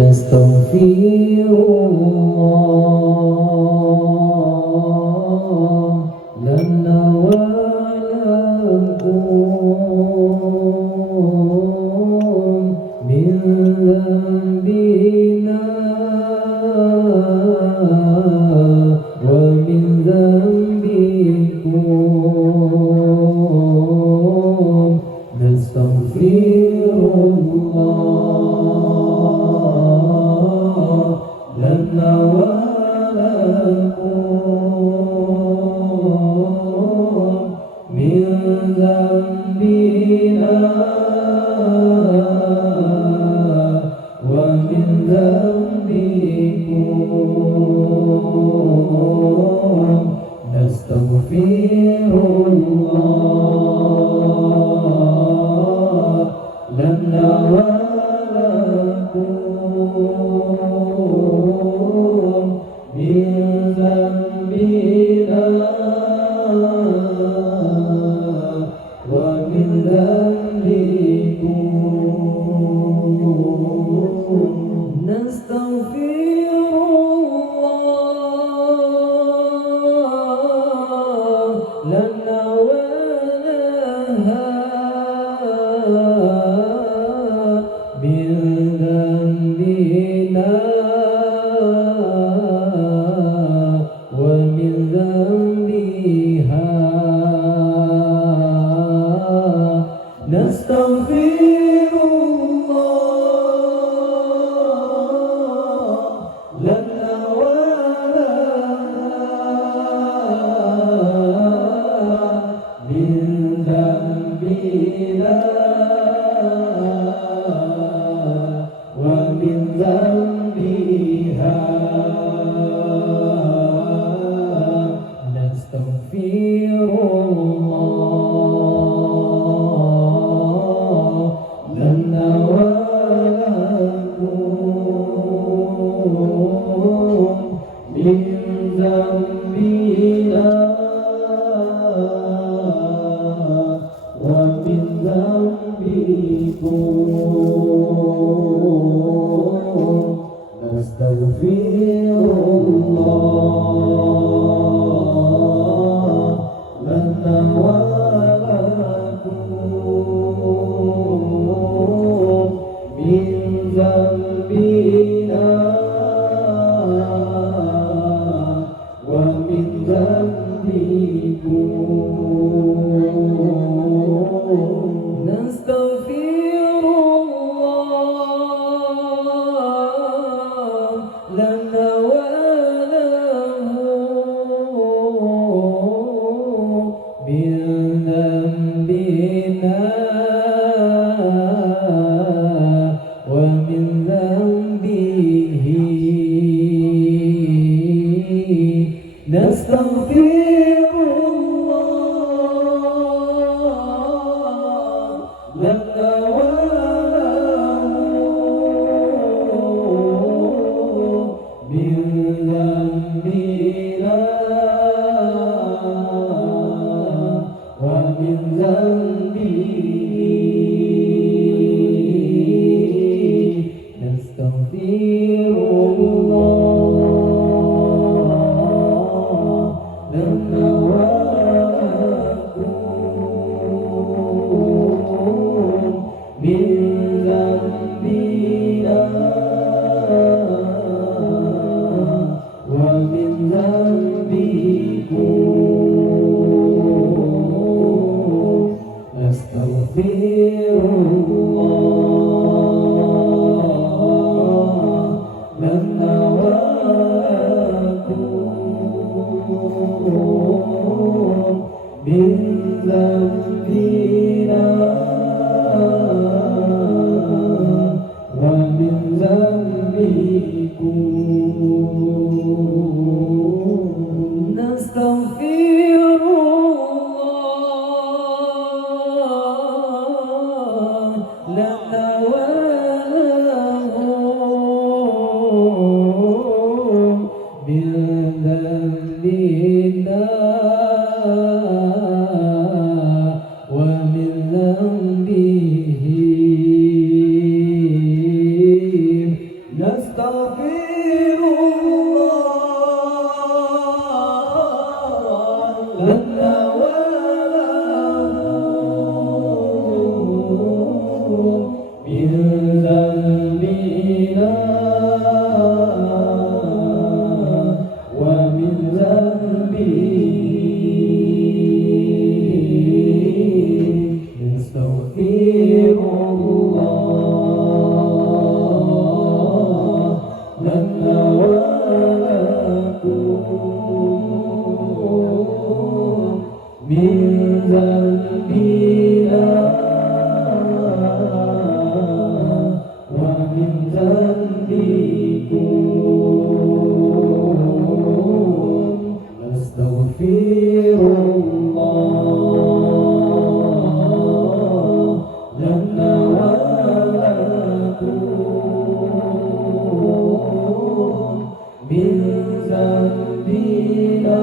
نستغفر الله لنا ولكم من ذنبنا ومن ذنبكم نستغفر الله لنا ولكم من ذنبنا ومن ذنبكم نستغفر الله لنا ولكم من ذنبنا ومن ذنبكم نستغفر الله لنا ولها من ذنبنا ومن ذنبها نستغفر الله لنا ولها من ذنبنا ومن ذنبها نستغفر الله لنا ولكم من ذنبنا ومن ذنبكم نستغفر الله لنا ولكم من ذنبنا ومن ذنبكم نستغفر الله لنا وله من ذنبنا ومن ذنبكم nastaghfirullah lana wa lahum min dhanbina wa min dhanbi nastaghfirullah lana wa lakum min dhanbina wa min dhanbikum nastaghfirullah lana wa lakum min dhanbina